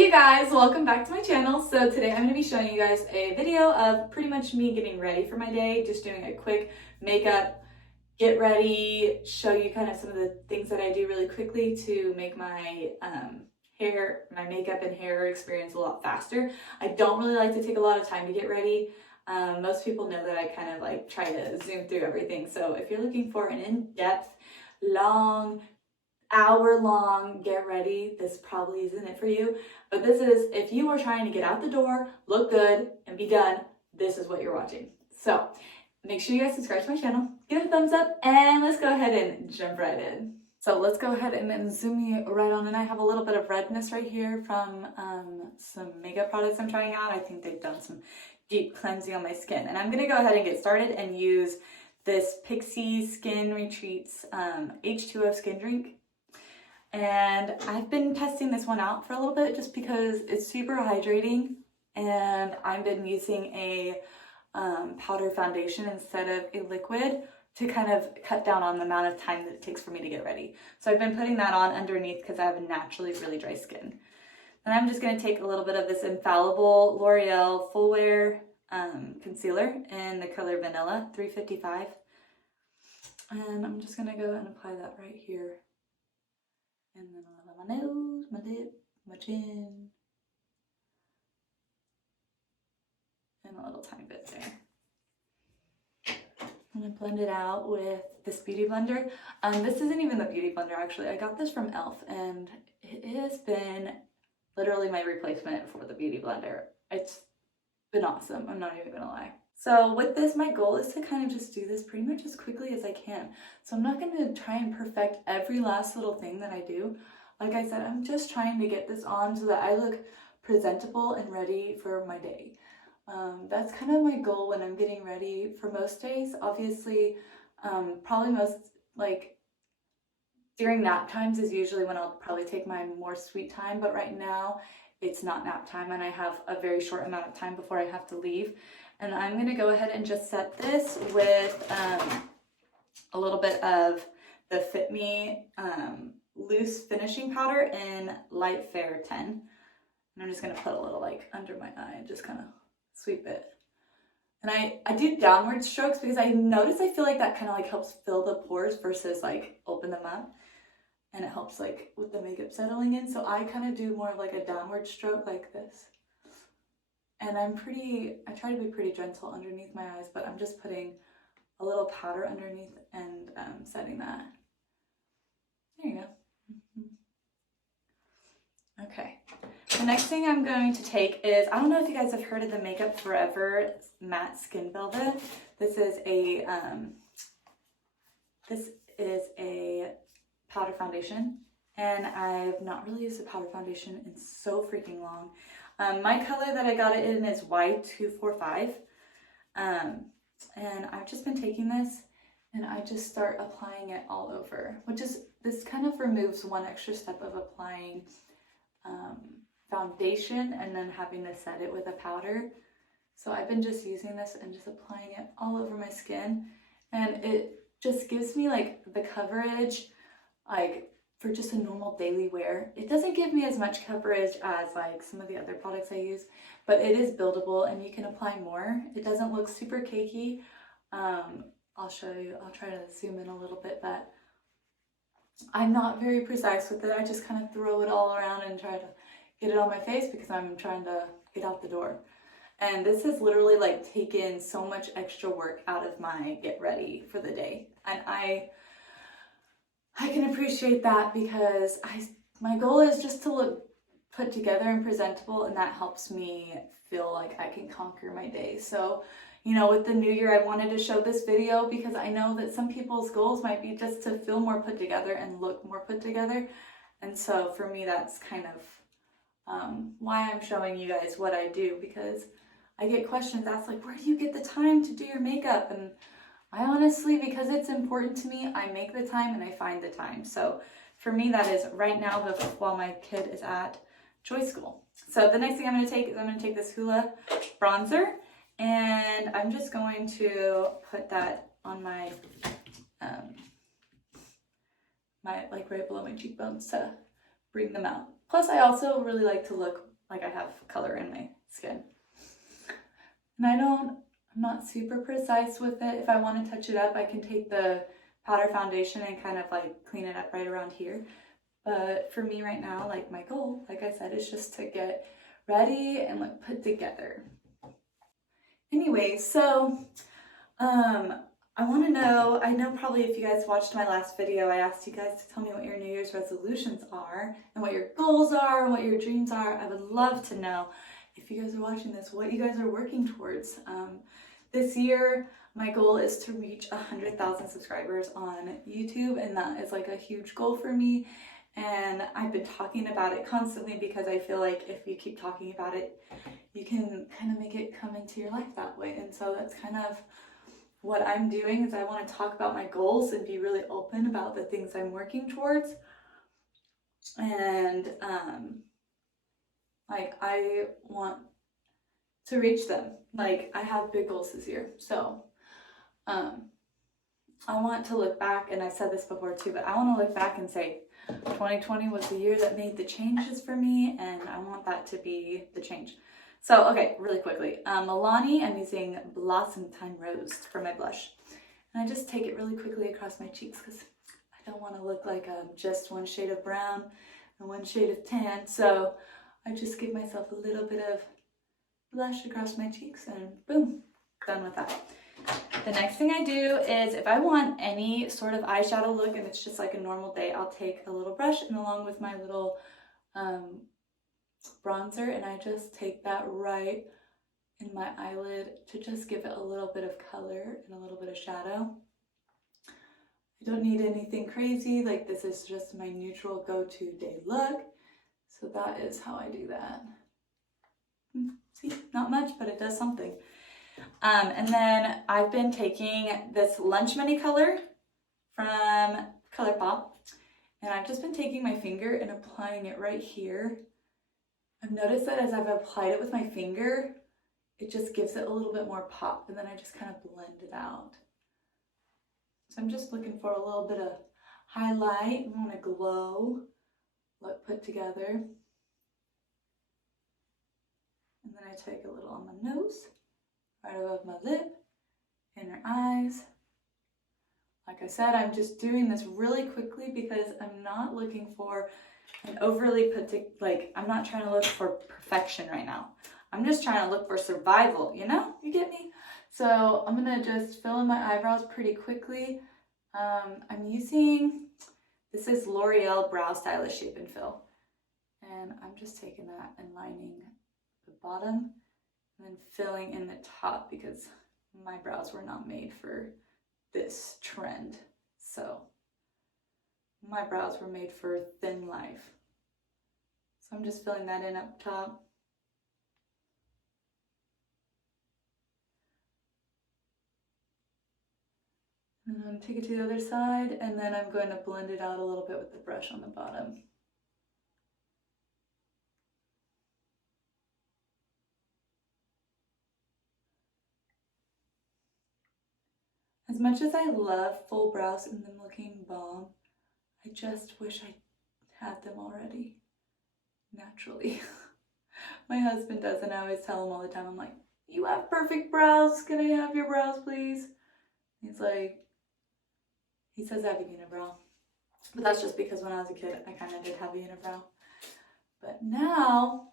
Hey you guys, welcome back to my channel. So today I'm going to be showing you guys a video of pretty much me getting ready for my day, just doing a quick makeup, get ready, show you kind of some of the things that I do really quickly to make my hair, my makeup and hair experience a lot faster. I don't really like to take a lot of time to get ready. Most people know that I kind of like try to zoom through everything. So if you're looking for an in-depth, long, hour-long get ready, this probably isn't it for you. But this is, if you are trying to get out the door, look good, and be done, this is what you're watching. So make sure you guys subscribe to my channel, give it a thumbs up, and let's go ahead and jump right in. So let's go ahead and then zoom me right on in. I have a little bit of redness right here from some makeup products I'm trying out. I think they've done some deep cleansing on my skin. And I'm gonna go ahead and get started and use this Pixie Skin Retreats H2O skin drink. And I've been testing this one out for a little bit just because it's super hydrating, and I've been using a powder foundation instead of a liquid to kind of cut down on the amount of time that it takes for me to get ready. So I've been putting that on underneath because I have a naturally really dry skin. And I'm just going to take a little bit of this Infallible L'Oreal Full Wear concealer in the color Vanilla 355. And I'm just going to go and apply that right here. And then a little on my nose, my lip, my chin, and a little tiny bit there. I'm gonna blend it out with this beauty blender. This isn't even the beauty blender actually. I got this from e.l.f. and it has been literally my replacement for the beauty blender. It's been awesome, I'm not even gonna lie. So with this, my goal is to kind of just do this pretty much as quickly as I can. So I'm not going to try and perfect every last little thing that I do. Like I said, I'm just trying to get this on so that I look presentable and ready for my day. That's kind of my goal when I'm getting ready for most days. Obviously, probably most, like, during nap times is usually when I'll probably take my more sweet time. But right now, it's not nap time and I have a very short amount of time before I have to leave. And I'm going to go ahead and just set this with a little bit of the Fit Me loose finishing powder in Light Fair 10. And I'm just going to put a little like under my eye and just kind of sweep it. And I do downward strokes because I notice I feel like that kind of like helps fill the pores versus like open them up. And it helps like with the makeup settling in. So I kind of do more of like a downward stroke like this. And I try to be pretty gentle underneath my eyes, but I'm just putting a little powder underneath and setting that. There you go. Okay. The next thing I'm going to take is, I don't know if you guys have heard of the Makeup Forever Matte Skin Velvet. This is a powder foundation, and I've not really used a powder foundation in so freaking long. My color that I got it in is Y245, and I've just been taking this and I just start applying it all over, this kind of removes one extra step of applying foundation and then having to set it with a powder. So I've been just using this and just applying it all over my skin, and it just gives me like the coverage like for just a normal daily wear. It doesn't give me as much coverage as like some of the other products I use, but it is buildable and you can apply more. It doesn't look super cakey. I'll show you, I'll try to zoom in a little bit, but I'm not very precise with it. I just kind of throw it all around and try to get it on my face because I'm trying to get out the door. And this has literally like taken so much extra work out of my get ready for the day. And I can appreciate that because my goal is just to look put together and presentable, and that helps me feel like I can conquer my day. So, you know, with the new year, I wanted to show this video because I know that some people's goals might be just to feel more put together and look more put together. And so for me, that's kind of why I'm showing you guys what I do, because I get questions asked like, where do you get the time to do your makeup? And I honestly, because it's important to me, I make the time and I find the time. So for me, that is right now while my kid is at Joy School. So the next thing I'm going to take is I'm going to take this Hoola bronzer, and I'm just going to put that on my, like right below my cheekbones to bring them out. Plus, I also really like to look like I have color in my skin. And I'm not super precise with it. If I want to touch it up, I can take the powder foundation and kind of like clean it up right around here. But for me right now, like my goal, like I said, is just to get ready and like put together. Anyway, so I want to know, I know probably if you guys watched my last video, I asked you guys to tell me what your New Year's resolutions are and what your goals are and what your dreams are. I would love to know, if you guys are watching this, what you guys are working towards. This year, my goal is to reach 100,000 subscribers on YouTube, and that is like a huge goal for me. And I've been talking about it constantly because I feel like if you keep talking about it, you can kind of make it come into your life that way. And so that's kind of what I'm doing, is I want to talk about my goals and be really open about the things I'm working towards. And like I want to reach them. Like I have big goals this year. So I want to look back, and I've said this before too, but I want to look back and say 2020 was the year that made the changes for me, and I want that to be the change. So, okay, really quickly. Milani, I'm using Blossom Time Rose for my blush. And I just take it really quickly across my cheeks because I don't want to look like just one shade of brown and one shade of tan. So I just give myself a little bit of blush across my cheeks and boom, done with that. The next thing I do is if I want any sort of eyeshadow look and it's just like a normal day, I'll take a little brush and along with my little bronzer, and I just take that right in my eyelid to just give it a little bit of color and a little bit of shadow. I don't need anything crazy, like this is just my neutral go-to day look. So that is how I do that. See, not much, but it does something. And then I've been taking this Lunch Money color from ColourPop, and I've just been taking my finger and applying it right here. I've noticed that as I've applied it with my finger, it just gives it a little bit more pop, and then I just kind of blend it out. So I'm just looking for a little bit of highlight. I want a glow look put together. And then I take a little on my nose, right above my lip, inner eyes. Like I said, I'm just doing this really quickly because I'm not looking for an overly like I'm not trying to look for perfection right now. I'm just trying to look for survival, you know? You get me? So I'm gonna just fill in my eyebrows pretty quickly. I'm using, this is L'Oreal Brow Stylist Shape and Fill. And I'm just taking that and lining the bottom and then filling in the top because my brows were not made for this trend. So my brows were made for thin life. So I'm just filling that in up top. And then take it to the other side, and then I'm going to blend it out a little bit with the brush on the bottom. As much as I love full brows and them looking bomb, I just wish I had them already, naturally. My husband does, and I always tell him all the time, I'm like, you have perfect brows, can I have your brows please? He's like, he says I have a unibrow, but that's just because when I was a kid, I kind of did have a unibrow. But now,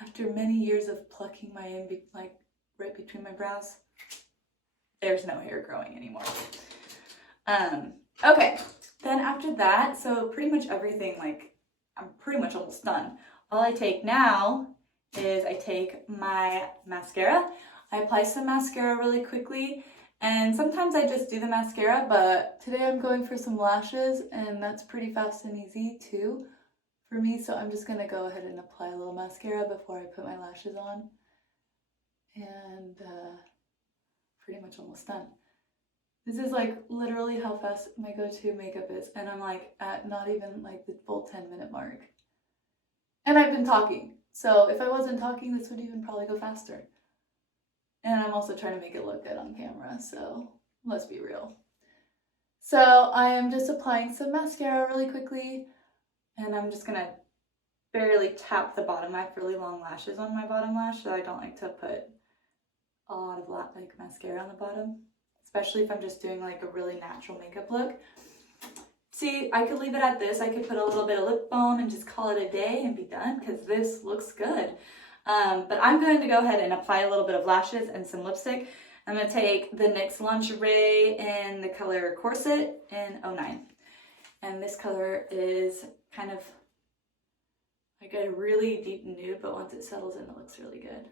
after many years of plucking my like right between my brows, there's no hair growing anymore. Okay, then after that, so pretty much everything, like I'm pretty much almost done. All I take now is I take my mascara. I apply some mascara really quickly, and sometimes I just do the mascara, but today I'm going for some lashes, and that's pretty fast and easy too for me, so I'm just gonna go ahead and apply a little mascara before I put my lashes on. And pretty much almost done. This is like literally how fast my go-to makeup is, and I'm like at not even like the full 10-minute mark. And I've been talking, so if I wasn't talking, this would even probably go faster. And I'm also trying to make it look good on camera, so let's be real. So I am just applying some mascara really quickly, and I'm just gonna barely tap the bottom. I have really long lashes on my bottom lash, so I don't like to put a lot of like mascara on the bottom, especially if I'm just doing like a really natural makeup look. See, I could leave it at this. I could put a little bit of lip balm and just call it a day and be done because this looks good. But I'm going to go ahead and apply a little bit of lashes and some lipstick. I'm going to take the NYX Lingerie in the color Corset in 09. And this color is kind of like a really deep nude, but once it settles in, it looks really good.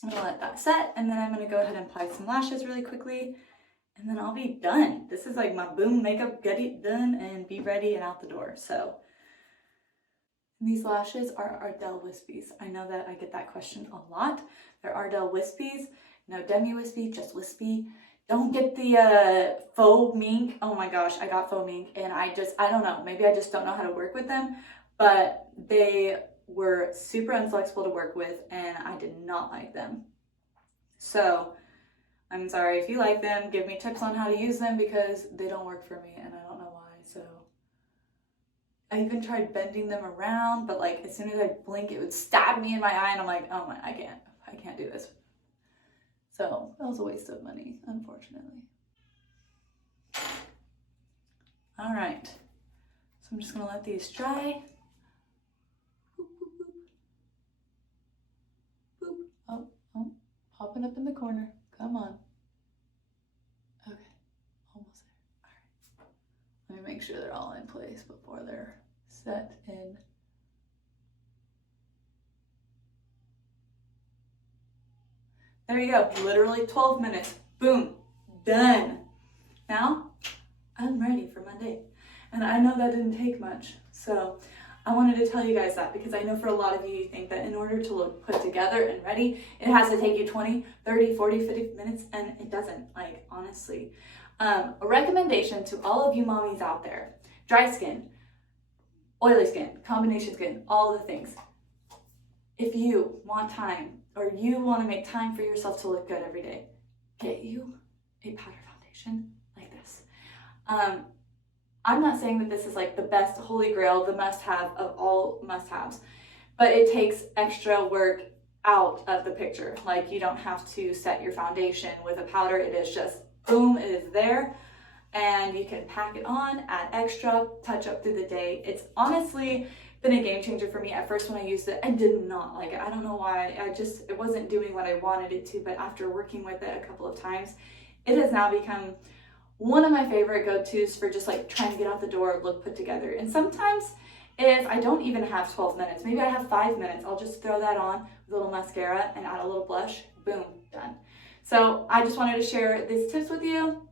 I'm gonna let that set, and then I'm gonna go ahead and apply some lashes really quickly, and then I'll be done. This is like my boom makeup, get it done and be ready and out the door. So these lashes are Ardell Wispies. I know that I get that question a lot. They're Ardell Wispies, no demi wispy, just wispy. Don't get the faux mink. Oh my gosh, I got faux mink, and I don't know, maybe I just don't know how to work with them, but they were super inflexible to work with, and I did not like them. So I'm sorry if you like them. Give me tips on how to use them because they don't work for me, and I don't know why. So I even tried bending them around, but like as soon as I blink, it would stab me in my eye, and I'm like, oh my, I can't do this. So that was a waste of money, unfortunately. All right, so I'm just gonna let these dry. Oh, popping up in the corner. Come on. Okay, almost there. All right. Let me make sure they're all in place before they're set in. There you go. Literally 12 minutes. Boom. Done. Now, I'm ready for Monday. And I know that didn't take much. So I wanted to tell you guys that because I know for a lot of you, you think that in order to look put together and ready, it has to take you 20, 30, 40, 50 minutes, and it doesn't, like, honestly. A recommendation to all of you mommies out there, dry skin, oily skin, combination skin, all the things. If you want time or you want to make time for yourself to look good every day, get you a powder foundation like this. I'm not saying that this is like the best holy grail, the must-have of all must-haves, but it takes extra work out of the picture. Like you don't have to set your foundation with a powder. It is just boom, it is there, and you can pack it on, add extra, touch up through the day. It's honestly been a game changer for me. At first when I used it, I did not like it. I don't know why. It wasn't doing what I wanted it to, but after working with it a couple of times, it has now become one of my favorite go-tos for just like trying to get out the door, look put together. And sometimes if I don't even have 12 minutes, maybe I have 5 minutes, I'll just throw that on with a little mascara and add a little blush, boom, done. So I just wanted to share these tips with you.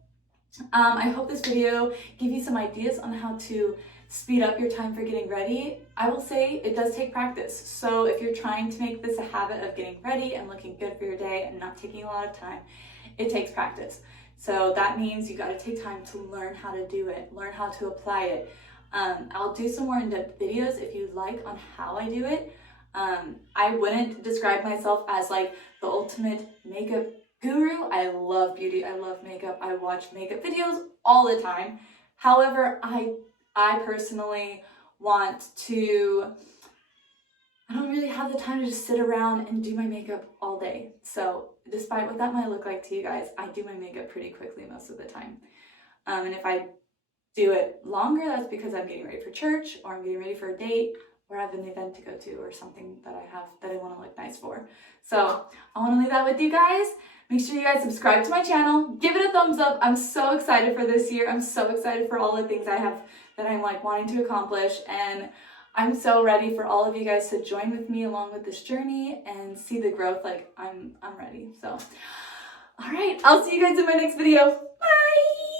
I hope this video gave you some ideas on how to speed up your time for getting ready. I will say it does take practice. So if you're trying to make this a habit of getting ready and looking good for your day and not taking a lot of time, it takes practice. So that means you got to take time to learn how to do it, learn how to apply it. I'll do some more in-depth videos if you'd like on how I do it. I wouldn't describe myself as like the ultimate makeup guru. I love beauty, I love makeup, I watch makeup videos all the time. However, I personally want to, I don't really have the time to just sit around and do my makeup all day. So despite what that might look like to you guys, I do my makeup pretty quickly most of the time. And if I do it longer, that's because I'm getting ready for church, or I'm getting ready for a date, or I have an event to go to, or something that I have that I want to look nice for. So I want to leave that with you guys. Make sure you guys subscribe to my channel, give it a thumbs up. I'm so excited for this year. I'm so excited for all the things I have that I'm like wanting to accomplish, and I'm so ready for all of you guys to join with me along with this journey and see the growth. Like I'm ready. So, all right, I'll see you guys in my next video. Bye.